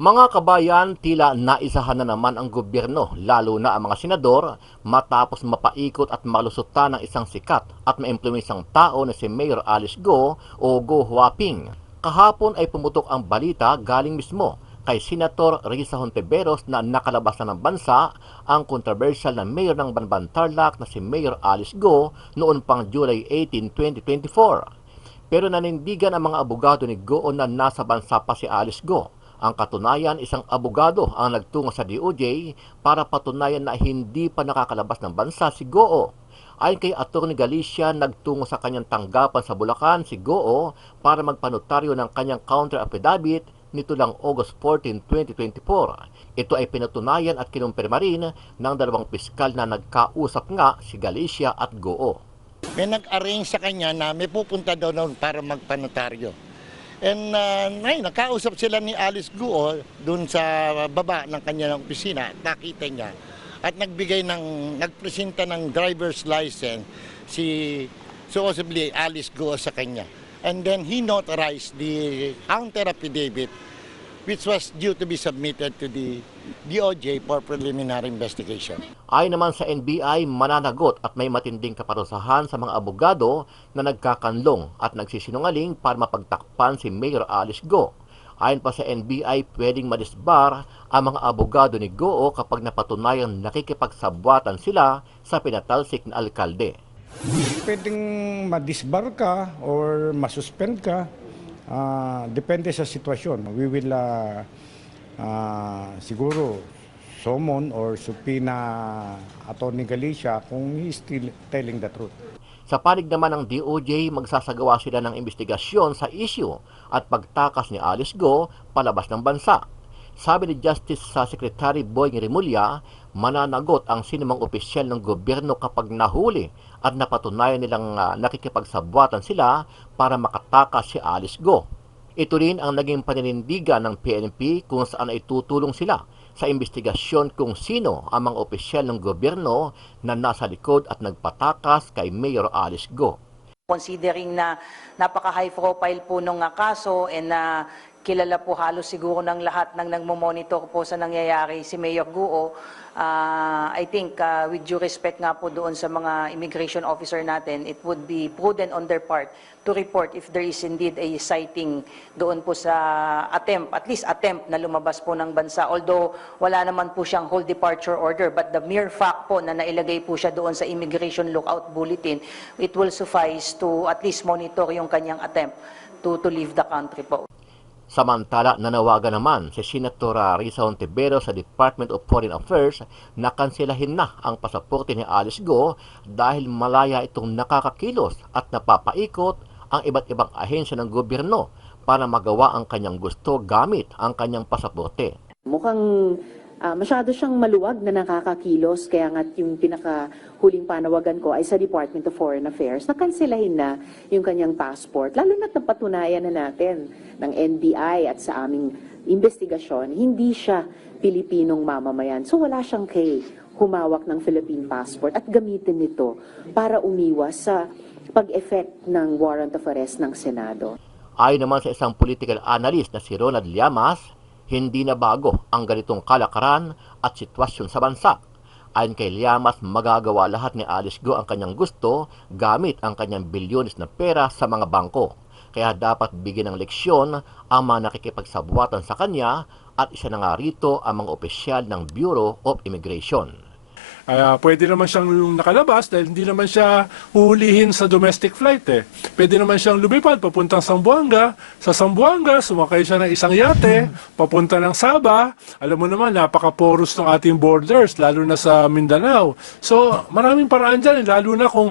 Mga kabayan, tila naisahan na naman ang gobyerno, lalo na ang mga senador, matapos mapaikot at malusutan ng isang sikat at maimpluwensang tao na si Mayor Alice Go o Go Huaping. Kahapon ay pumutok ang balita galing mismo kay Senator Risa Hontiveros na nakalabas na ng bansa ang controversial na mayor ng Banban Tarlac na si Mayor Alice Go noon pang July 18, 2024. Pero nanindigan ang mga abogado ni Go na nasa bansa pa si Alice Go. Ang katunayan, isang abogado ang nagtungo sa DOJ para patunayan na hindi pa nakakalabas ng bansa si Goo. Ayon kay Atty. Galicia, nagtungo sa kanyang tanggapan sa Bulacan si Goo para magpanotaryo ng kanyang counter affidavit nito lang August 14, 2024. Ito ay pinatunayan at kinumpirma rin ng dalawang piskal na nagkausap nga si Galicia at Goo. May nag-arrange sa kanya na may pupunta daw noon para magpanotaryo. And nakausap sila ni Alice Guo doon sa baba ng kanyang opisina, nakita niya. At nagpresenta ng driver's license si supposedly Alice Guo sa kanya. And then he notarized the counter affidavit which was due to be submitted to the DOJ for preliminary investigation. Ayon naman sa NBI, mananagot at may matinding kaparusahan sa mga abogado na nagkakanlong at nagsisinungaling para mapagtakpan si Mayor Alice Go. Ayon pa sa NBI, pwedeng madisbar ang mga abogado ni Go kapag napatunayang nakikipagsabwatan sila sa pinatalsik na alkalde. Pwedeng madisbar ka or masuspend ka. Depende sa sitwasyon. We will siguro summon or subpoena Atty. Galicia kung he is still telling the truth. Sa panig naman ng DOJ, magsasagawa sila ng investigasyon sa issue at pagtakas ni Alice Go palabas ng bansa. Sabi ni Justice Secretary Boying Remulla, mananagot ang sinumang opisyal ng gobyerno kapag nahuli at napatunayan nilang nakikipagsabwatan sila para makatakas si Alice Go. Ito rin ang naging paninindigan ng PNP kung saan ay tutulong sila sa investigasyon kung sino ang mga opisyal ng gobyerno na nasa likod at nagpatakas kay Mayor Alice Go. Considering na napaka-high profile po nung kaso and na kilala po halos siguro ng lahat ng nagmo-monitor po sa nangyayari si Mayor Guo, I think with due respect nga po doon sa mga immigration officer natin, it would be prudent on their part to report if there is indeed a sighting doon po sa at least attempt na lumabas po ng bansa. Although wala naman po siyang whole departure order, but the mere fact po na nailagay po siya doon sa immigration lookout bulletin, it will suffice to at least monitor yung kanyang attempt to leave the country po. Samantala, nanawagan naman si Senator Risa Hontiveros sa Department of Foreign Affairs na kanselahin na ang pasaporte ni Alice Go dahil malaya itong nakakakilos at napapaikot ang iba't ibang ahensya ng gobyerno para magawa ang kanyang gusto gamit ang kanyang pasaporte. Mukhang masyado siyang maluwag na nakakakilos, kaya nga yung pinakahuling panawagan ko ay sa Department of Foreign Affairs na kanselahin na yung kanyang passport. Lalo na't napatunayan na natin ng NBI at sa aming investigasyon, hindi siya Pilipinong mamamayan. So wala siyang humawak ng Philippine passport at gamitin nito para umiwas sa pag-effect ng warrant of arrest ng Senado. Ayon naman sa isang political analyst na si Ronald Llamas, hindi na bago ang ganitong kalakaran at sitwasyon sa bansa. Ayon kay Llamas, magagawa lahat ni Alice Go ang kanyang gusto gamit ang kanyang bilyones na pera sa mga bangko. Kaya dapat bigyan ng leksyon ang mga nakikipagsabwatan sa kanya at isa na nga rito ang mga opisyal ng Bureau of Immigration. Pwede naman siyang nakalabas dahil hindi naman siya huhulihin sa domestic flight eh. Pwede naman siyang lumipad papuntang Zamboanga. Sa Zamboanga, sumakay siya ng isang yate, papunta ng Sabah. Alam mo naman, napaka-porous ng ating borders, lalo na sa Mindanao. So, maraming paraan dyan, lalo na kung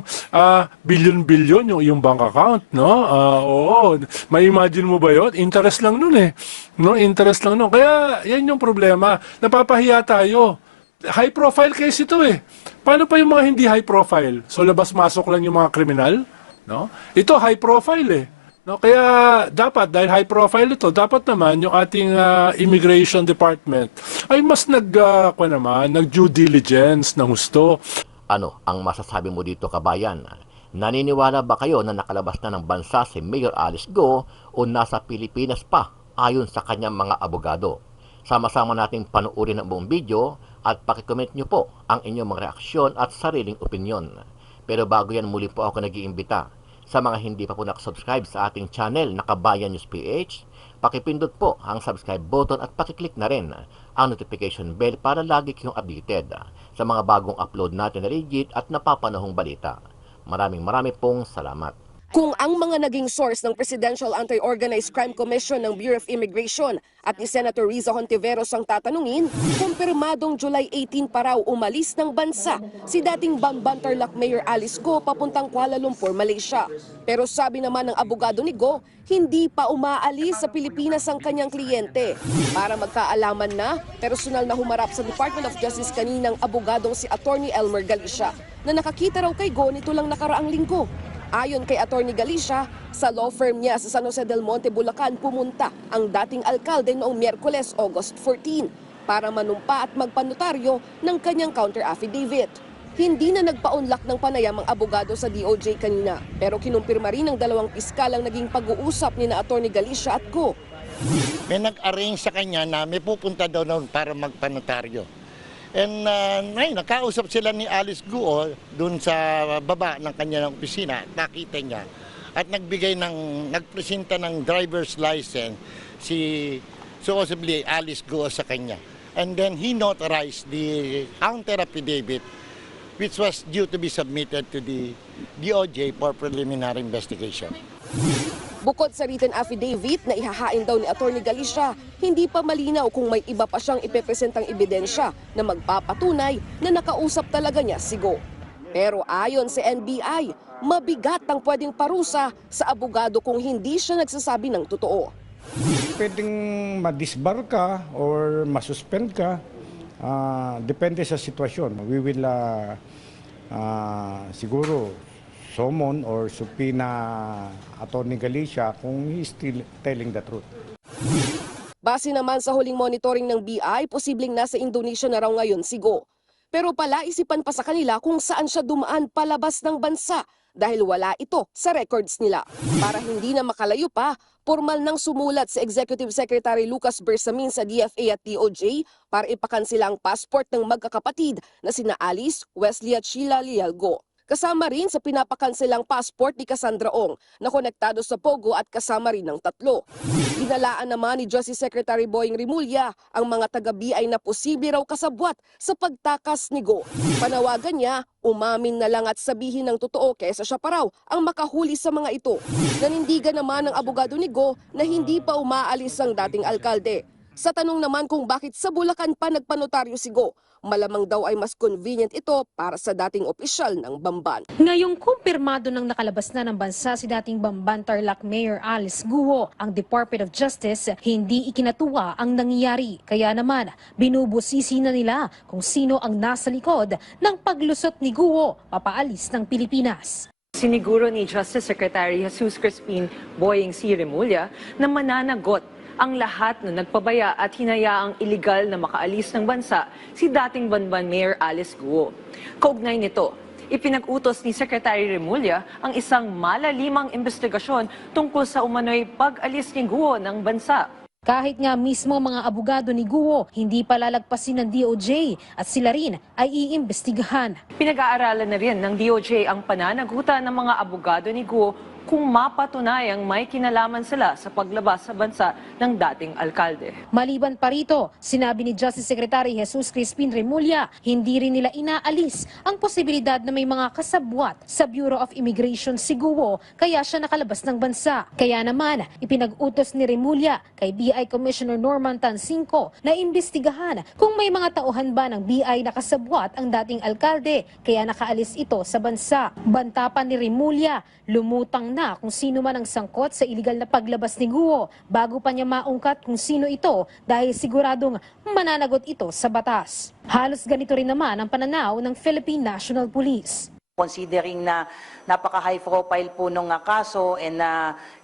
bilyon-bilyon yung bank account, no? Oo, may imagine mo ba yun? Interest lang nun eh. No? Interest lang nun. Kaya, yan yung problema. Napapahiya tayo. High profile case ito eh. Paano pa yung mga hindi high profile? So labas-masok lang yung mga kriminal, no? Ito high profile eh. No, kaya dapat dahil high profile ito, dapat naman yung ating immigration department ay mas nag due diligence ng husto. Ano ang masasabi mo dito, kabayan? Naniniwala ba kayo na nakalabas na ng bansa si Mayor Alice Go o nasa Pilipinas pa ayon sa kanyang mga abogado? Sama-sama nating panuorin ang buong video at pakicomment nyo po ang inyong mga reaksyon at sariling opinyon. Pero bago yan, muli po ako nag-iimbita sa mga hindi pa po nakasubscribe sa ating channel na Kabayan News PH, pakipindot po ang subscribe button at pakiclick na rin ang notification bell para lagi kayong updated sa mga bagong upload natin na legit at napapanahong balita. Maraming pong salamat. Kung ang mga naging source ng Presidential Anti-Organized Crime Commission ng Bureau of Immigration at ni Senator Riza Hontiveros ang tatanungin, kumpirmadong July 18 pa raw umalis ng bansa si dating Bamban Tarlac Mayor Alice Go papuntang Kuala Lumpur, Malaysia. Pero sabi naman ng abogado ni Go, hindi pa umaalis sa Pilipinas ang kanyang kliyente. Para magkaalaman na, personal na humarap sa Department of Justice kaninang abogadong si Attorney Elmer Galicia na nakakita raw kay Go nito lang nakaraang linggo. Ayon kay Attorney Galicia, sa law firm niya sa San Jose del Monte, Bulacan pumunta ang dating alkalde noong Miyerkules, August 14 para manumpa at magpanotaryo ng kanyang counter affidavit. Hindi na nagpaunlak ng panayam ang abogado sa DOJ kanina, pero kinumpirma rin ng dalawang piskal ang naging pag-uusap ni na Attorney Galicia at Go. May nag-arrange sa kanya na may pupunta daw noon para magpanotaryo. And nakausap sila ni Alice Guo dun sa baba ng kanyang opisina, nakita niya. At nagpresenta ng driver's license si supposedly Alice Guo sa kanya. And then he notarized the counter affidavit which was due to be submitted to the DOJ for preliminary investigation. Bukod sa written affidavit na ihahain daw ni Attorney Galicia, hindi pa malinaw kung may iba pa siyang ipepresentang ebidensya na magpapatunay na nakausap talaga niya si Go. Pero ayon sa NBI, mabigat ang pwedeng parusa sa abogado kung hindi siya nagsasabi ng totoo. Pwedeng madisbar ka or masuspend ka, depende sa sitwasyon. We will siguro summon or subpoena Attorney Galicia kung he is still telling the truth. Base naman sa huling monitoring ng BI, posibleng nasa Indonesia na raw ngayon si Go. Pero palaisipan pa sa kanila kung saan siya dumaan palabas ng bansa dahil wala ito sa records nila. Para hindi na makalayo pa, formal nang sumulat si Executive Secretary Lucas Bersamin sa DFA at DOJ para ipakansila ang passport ng magkakapatid na sina Alice, Wesley at Sheila Lial Go. Kasama rin sa pinapakanselang passport ni Cassandra Ong na konektado sa Pogo at kasama rin ng tatlo. Binalaan naman ni Justice Secretary Boying Rimulya ang mga taga-BI na posible raw kasabwat sa pagtakas ni Go. Panawagan niya, umamin na lang at sabihin ng totoo kaysa siya pa raw ang makahuli sa mga ito. Nanindigan naman ng abogado ni Go na hindi pa umaalis ang dating alkalde. Sa tanong naman kung bakit sa Bulacan pa nagpanotaryo si Go, malamang daw ay mas convenient ito para sa dating opisyal ng Bamban. Ngayong kumpirmado ng nakalabas na ng bansa si dating Bamban Tarlac Mayor Alice Guo, ang Department of Justice hindi ikinatuwa ang nangyayari. Kaya naman, binubusisi na nila kung sino ang nasa likod ng paglusot ni Guo papaalis ng Pilipinas. Siniguro ni Justice Secretary Jesus Crispin Boying C. Remulla na mananagot ang lahat na nagpabaya at hinayaang iligal na makaalis ng bansa si dating Bamban Mayor Alice Guo. Kaugnay nito, ipinag-utos ni Secretary Remulla ang isang malalimang investigasyon tungkol sa umano'y pag-alis ni Guo ng bansa. Kahit nga mismo mga abogado ni Guo, hindi pa lalagpasin ng DOJ at sila rin ay iimbestigahan. Pinag-aaralan na rin ng DOJ ang pananagutan ng mga abogado ni Guo kung mapatunayang may kinalaman sila sa paglabas sa bansa ng dating alkalde. Maliban pa rito, sinabi ni Justice Secretary Jesus Crispin Remulla, hindi rin nila inaalis ang posibilidad na may mga kasabwat sa Bureau of Immigration si Guo kaya siya nakalabas ng bansa. Kaya naman, ipinag-utos ni Remulla kay BI Commissioner Norman Tansinco na imbestigahan kung may mga tauhan ba ng BI na kasabwat ang dating alkalde kaya nakaalis ito sa bansa. Banta pa ni Remulla, lumutang na kung sino man ang sangkot sa iligal na paglabas ni Guo bago pa niya maungkat kung sino ito dahil siguradong mananagot ito sa batas. Halos ganito rin naman ang pananaw ng Philippine National Police. Considering na napaka-high profile po nung kaso and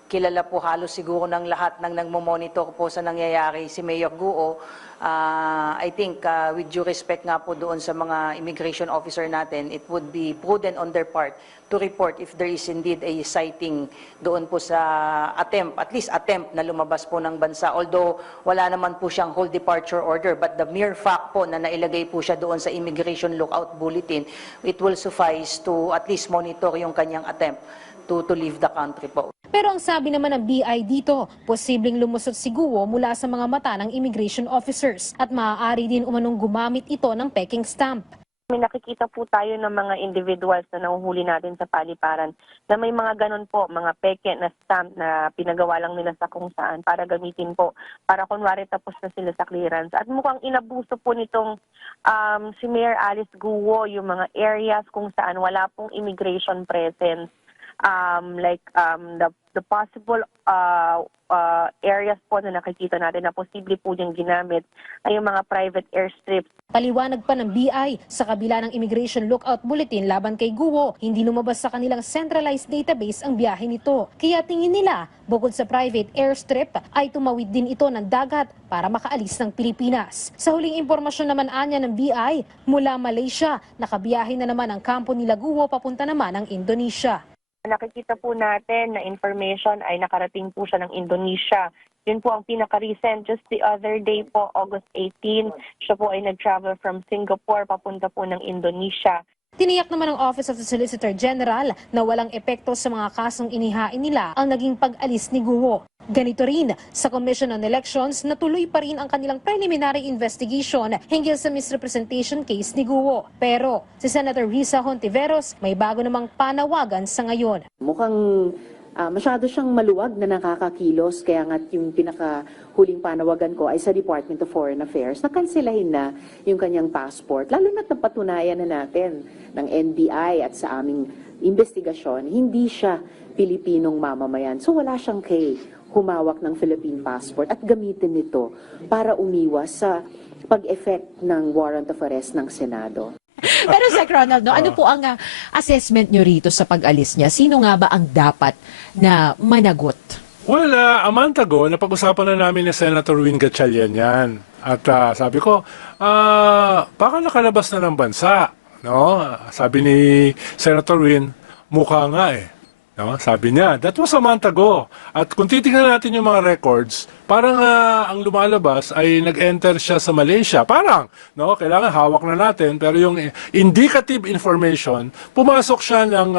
kilala po halos siguro ng lahat ng nagmo-monitor po sa nangyayari si Mayor Guo. I think with due respect nga po doon sa mga immigration officer natin, it would be prudent on their part to report if there is indeed a sighting doon po sa at least attempt na lumabas po ng bansa. Although wala naman po siyang whole departure order, but the mere fact po na nailagay po siya doon sa immigration lookout bulletin, it will suffice to at least monitor yung kanyang attempt to leave the country po. Pero ang sabi naman ng BI dito, posibleng lumusot si Guo mula sa mga mata ng immigration officers at maaari din umanong gumamit ito ng peking stamp. May nakikita po tayo ng mga individuals na nahuhuli natin sa paliparan na may mga ganun po, mga peke na stamp na pinagawa lang nila sa kung saan para gamitin po, para kunwari tapos na sila sa clearance. At mukhang inabuso po nitong si Mayor Alice Guo yung mga areas kung saan wala pong immigration presence. The possible areas po na nakikita natin na posible po yung ginamit ay yung mga private airstrips. Paliwanag pa ng BI, sa kabila ng Immigration Lookout Bulletin laban kay Guo, hindi lumabas sa kanilang centralized database ang biyahe nito. Kaya tingin nila, bukod sa private airstrip, ay tumawid din ito ng dagat para makaalis ng Pilipinas. Sa huling impormasyon naman anya ng BI, mula Malaysia, nakabiyahe na naman ang kampo nila Guo papunta naman ng Indonesia. Nakikita po natin na information ay nakarating po siya ng Indonesia. Yun po ang pinaka-recent. Just the other day po, August 18, siya po ay nag-travel from Singapore papunta po ng Indonesia. Tiniyak naman ng Office of the Solicitor General na walang epekto sa mga kasong inihain nila ang naging pag-alis ni Guo. Ganito rin sa Commission on Elections na tuloy pa rin ang kanilang preliminary investigation hinggil sa misrepresentation case ni Guo. Pero si Senator Risa Hontiveros may bago namang panawagan sa ngayon. Mukhang masyado siyang maluwag na nakakakilos, kaya nga yung pinakahuling panawagan ko ay sa Department of Foreign Affairs na kanselahin na yung kanyang passport. Lalo na't napatunayan na natin ng NBI at sa aming investigasyon, hindi siya Pilipinong mamamayan. So wala siyang humawak ng Philippine passport at gamitin nito para umiwas sa pag-effect ng warrant of arrest ng Senado. Pero Sec Ronald, ano po ang assessment nyo rito sa pag-alis niya? Sino nga ba ang dapat na managot? Well, a month ago, napag-usapan na namin ni Senator Win Gatchalian yan. At sabi ko, baka nakalabas na ng bansa. No? Sabi ni Senator Win, mukha nga eh. No? Sabi niya, that was a month ago. At kung titingnan natin yung mga records, parang ang lumalabas ay nag-enter siya sa Malaysia. Parang, no? Kailangan hawak na natin. Pero yung indicative information, pumasok siya ng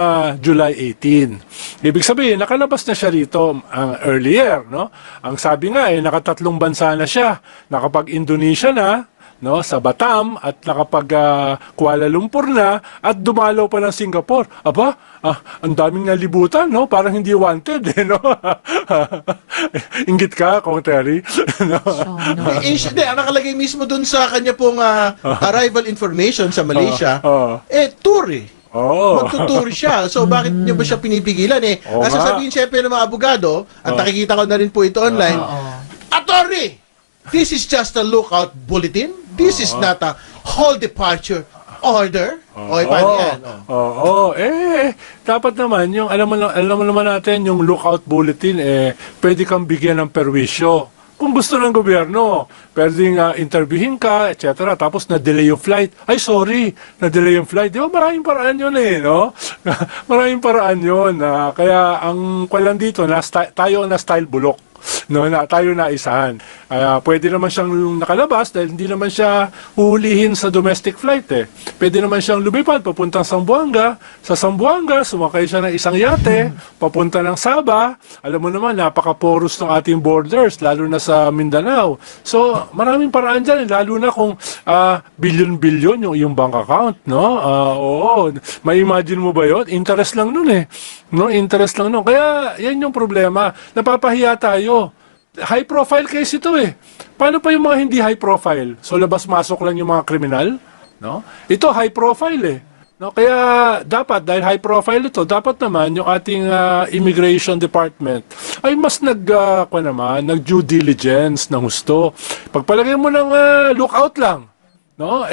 July 18. Ibig sabihin, nakalabas na siya rito earlier. No? Ang sabi nga, nakatatlong bansa na siya. Nakapag-Indonesia na, no, sa Batam at nakapag Kuala Lumpur na at dumalaw pa ng Singapore. Aba, ang daming nalibutan, no? Parang hindi wanted, no? Inggit ka, Kong Terry. No? Hindi, ang nakalagay mismo dun sa kanya pong arrival information sa Malaysia, tour eh. Magtutour siya. So, bakit niyo ba siya pinipigilan eh? Ang sasabihin siyempre ng mga abogado, at nakikita ko na rin po ito online, Attorney! This is just a lookout bulletin. This is not a whole departure order. Paano yan? Dapat naman, yung, alam mo naman natin, yung lookout bulletin, pwede kang bigyan ng perwisyo. Kung gusto ng gobyerno, pwedeng interviewin ka, etc. Tapos na-delay yung flight. Ay, sorry, na-delay yung flight. Di ba, maraming paraan yun no? Maraming paraan yun. Kaya ang kwalan dito, tayo na style bulok. No, tayo na isahan. Pwede naman siyang nakalabas dahil hindi naman siya huhulihin sa domestic flight Pwede naman siyang lumipad papuntang Zamboanga. Sa Zamboanga, sumakay siya ng isang yate papunta ng Sabah. Alam mo naman, napaka-porous ng ating borders, lalo na sa Mindanao. So, maraming paraan dyan, lalo na kung bilyon-bilyon yung bank account, no? May imagine mo ba yun? Interest lang nun No, interest lang nun. Kaya, yan yung problema. Napapahiya tayo. High profile case ito Paano pa yung mga hindi high profile? So, labas-masok lang yung mga kriminal? No? Ito, high profile No? Kaya, dapat, dahil high profile ito, dapat naman yung ating immigration department ay mas nag-due diligence ng husto. Pagpalagay mo ng lookout lang, no?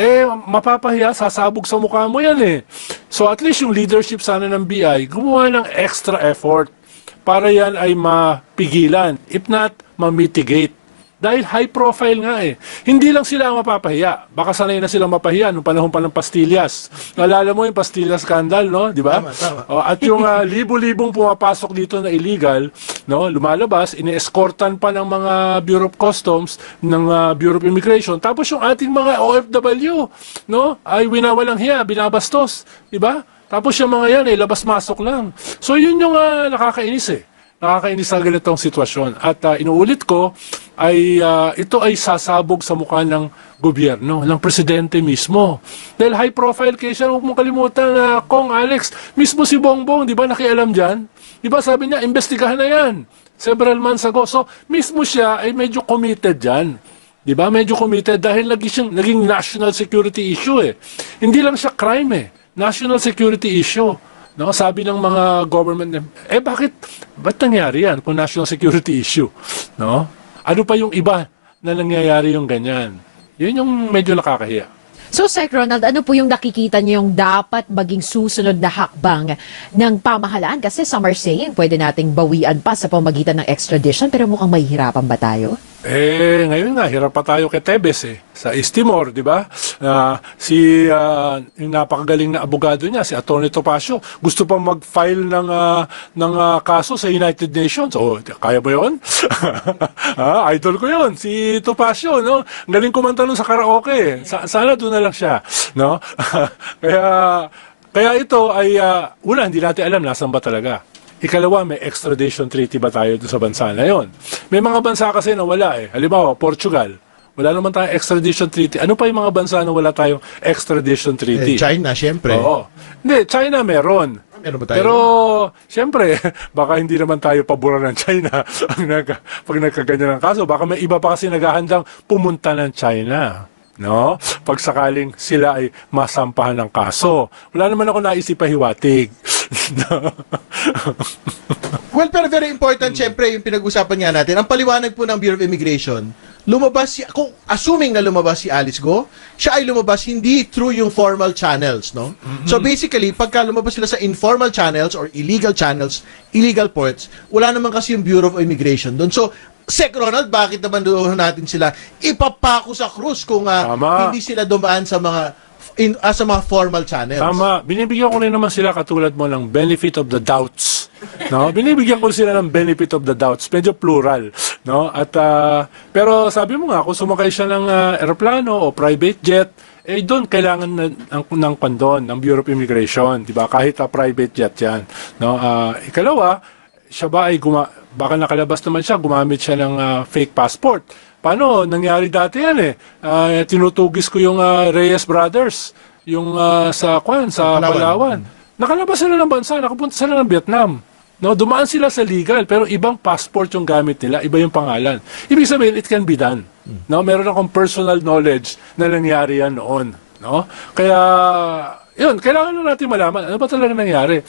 Mapapahiya, sasabog sa mukha mo yan So at least yung leadership sana ng BI, gumawa ng extra effort para yan ay mapigilan, if not, ma-mitigate. Dahil high profile nga eh. Hindi lang sila ang mapapahiya. Baka sanay na silang mapahiya nung panahon pa ng pastillas. Naalala mo yung pastillas scandal, no? Di ba? Tama. At yung libo-libong pumapasok dito na illegal, no? Lumalabas, ini-escortan pa ng mga Bureau of Customs, ng Bureau of Immigration. Tapos yung ating mga OFW, no? Ay winawalang hiya, binabastos. Di ba? Tapos yung mga yan, labas-masok lang. So yun yung nakakainis eh. Nakakainis sa ganitong sitwasyon. At inuulit ko, ito ay sasabog sa mukha ng gobyerno, ng presidente mismo. Dahil high profile case yan, huwag mong kalimutan, Kong Alex, mismo si Bongbong, di ba nakialam dyan? Di ba sabi niya, investigahan na yan. Several months ago. So, mismo siya ay medyo committed dyan. Di ba? Medyo committed dahil naging national security issue eh. Hindi lang siya crime eh. National security issue. No, sabi ng mga government, ba't nangyari yan kung national security issue? No? Ano pa yung iba na nangyayari yung ganyan? Yun yung medyo nakakahiya. So, Sec Ronald, ano po yung nakikita niyo yung dapat maging susunod na hakbang ng pamahalaan? Kasi some are saying pwede nating bawian pa sa pamagitan ng extradition, pero mukhang mahihirapan ba tayo? Ngayon nga, hirap pa tayo kay Tebes sa East Timor, di ba? Yung napakagaling na abogado niya, si Atty. Topacio, gusto pa mag-file ng kaso sa United Nations. Kaya ba yun? Idol ko yun, si Topacio, no? Galing kumanta nun sa karaoke. Sana doon na lang siya, no? Kaya ito ay, una, hindi natin alam nasan ba talaga. Ikalawa, may extradition treaty ba tayo sa bansa na yon? May mga bansa kasi na wala eh. Halimbawa, Portugal. Wala naman tayong extradition treaty. Ano pa yung mga bansa na wala tayong extradition treaty? China, syempre. Oo. Hindi, China meron. Meron ba tayo? Pero, syempre, baka hindi naman tayo paboran ng China pag nagkaganyan ng kaso. Baka may iba pa kasi naghahandang pumunta ng China. No? Pag sakaling sila ay masampahan ng kaso. Wala naman ako naisip pahiwatig. Well, pero very important, syempre, yung pinag-usapan nga natin, ang paliwanag po ng Bureau of Immigration, assuming na lumabas si Alice Go, siya ay lumabas hindi through yung formal channels, no? So basically, pagka lumabas sila sa informal channels or illegal channels, illegal ports, wala naman kasi yung Bureau of Immigration doon. So, Sec Ronald, bakit naman doon natin sila ipapako sa krus kung hindi sila dumaan sa mga formal channels? Tama. Binibigyan ko rin naman sila katulad mo ng benefit of the doubts. No? Binibigyan ko sila ng benefit of the doubts. Medyo plural. No? At, pero sabi mo nga, kung sumakay siya ng aeroplano o private jet, doon kailangan ng pandon, ng Bureau of Immigration. Diba? Kahit private jet yan. No? Ikalawa, siya ba ay baka nakalabas naman siya, gumamit siya ng fake passport. Paano? Nangyari dati yan eh. Tinutugis ko yung Reyes Brothers, yung sa Palawan. Nakalabas sila ng bansa, nakapunta sila ng Vietnam. No, dumaan sila sa legal, pero ibang passport yung gamit nila, iba yung pangalan. Ibig sabihin, it can be done. No, meron akong personal knowledge na nangyari yan noon. No? Kaya, yun, kailangan na natin malaman ano ba talaga nangyari.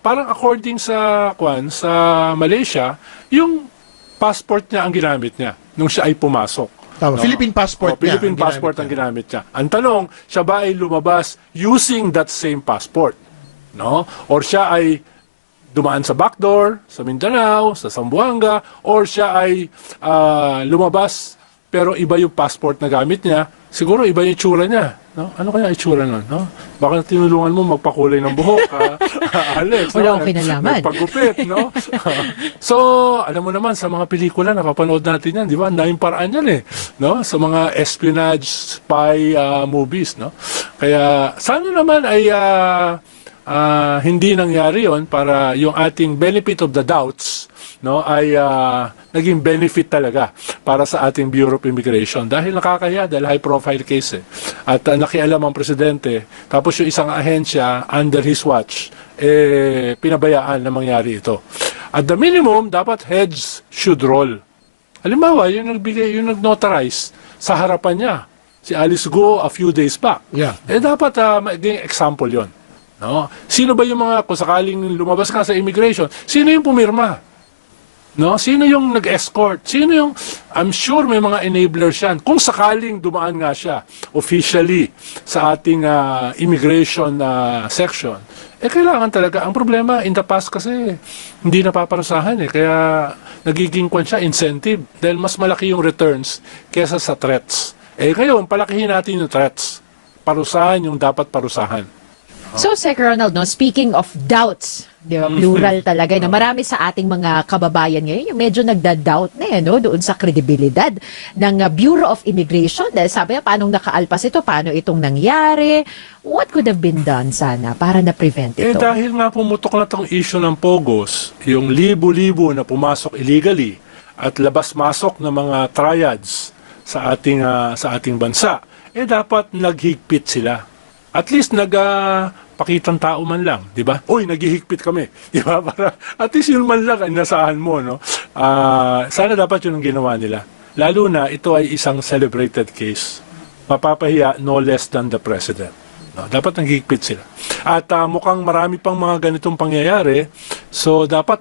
Parang according sa Malaysia, yung passport niya ang ginamit niya nung siya ay pumasok. Tama. No? Philippine passport niya. Philippine passport ang ginamit niya. Ang tanong, siya ba ay lumabas using that same passport? No? Or siya ay dumaan sa backdoor, sa Mindanao, sa Zamboanga, or siya ay lumabas pero iba yung passport na gamit niya, siguro iba yung itsura niya. No? Ano kaya itsura nun? No? Baka tinulungan mo magpakulay ng buhok, Alex. Wala akong kinalaman. Paggupit, no? So, alam mo naman, sa mga pelikula, napapanood natin yan, di ba? Ang daming paraan yan eh. No? Sa mga espionage, spy movies, no? Kaya, sana naman ay hindi nangyari yon para yung ating benefit of the doubts, no, ay naging benefit talaga para sa ating Bureau of Immigration dahil nakakahiya dahil high profile case eh. At nakialam ang presidente tapos yung isang ahensya under his watch pinabayaan na mangyari ito. At the minimum dapat heads should roll. Halimbawa yung nag-notarize sa harapan niya si Alice Go a few days back. Yeah. Dapat maging example yon. No? Sino ba yung mga kung sakaling lumabas ka sa immigration, sino yung pumirma? No? Sino yung nag-escort? Sino yung, I'm sure may mga enablers yan. Kung sakaling dumaan nga siya officially sa ating immigration section, kailangan talaga. Ang problema, in the past kasi, hindi napaparusahan kaya nagiging incentive dahil mas malaki yung returns kesa sa threats. Ngayon, palakihin natin yung threats. Parusahan yung dapat parusahan. So, Sec. Ronald, speaking of doubts, di ba, plural talaga, na marami sa ating mga kababayan ngayon yung medyo nagda-doubt na doon sa kredibilidad ng Bureau of Immigration. Dahil sabi paano nakaalpas ito, paano itong nangyari, what could have been done sana para na-prevent ito? Dahil nga pumutok na itong issue ng POGOS, yung libo-libo na pumasok illegally at labas-masok ng mga triads sa ating bansa, dapat naghigpit sila. At least pakitang tao man lang, di ba? Uy, naghihigpit kami, di ba? Para at least yun man lang inasahan mo, no? Sana dapat yun ang ginawa nila. Lalo na ito ay isang celebrated case. Mapapahiya no less than the president. No? Dapat naghihigpit sila. At mukhang marami pang mga ganitong pangyayari, so dapat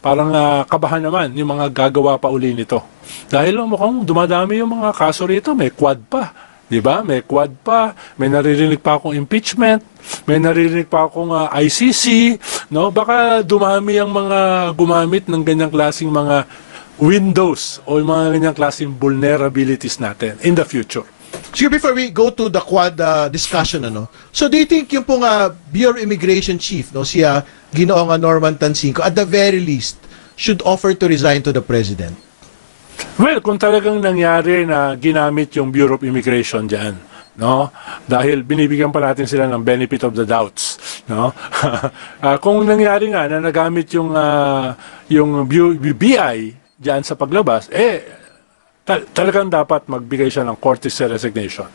parang kabahan naman yung mga gagawa pa uli nito. Dahil mukhang dumadami yung mga kaso rito, may quad pa. Di ba? May quad pa, may naririnig pa akong impeachment, may naririnig pa akong ICC, no? Baka dumami ang mga gumamit ng ganyang klaseng mga windows o yung mga ganyang klaseng vulnerabilities natin in the future. So before we go to the quad discussion, so do you think yung pong Bureau of Immigration Chief, si Ginoong Norman Tansinco, at the very least, should offer to resign to the President? Well, kung talagang nangyari na ginamit yung Bureau of Immigration dyan, no? Dahil binibigyan pa natin sila ng benefit of the doubts, no? Kung nangyari nga na nagamit yung BI dyan sa paglabas, talagang dapat magbigay siya ng courtesy resignation.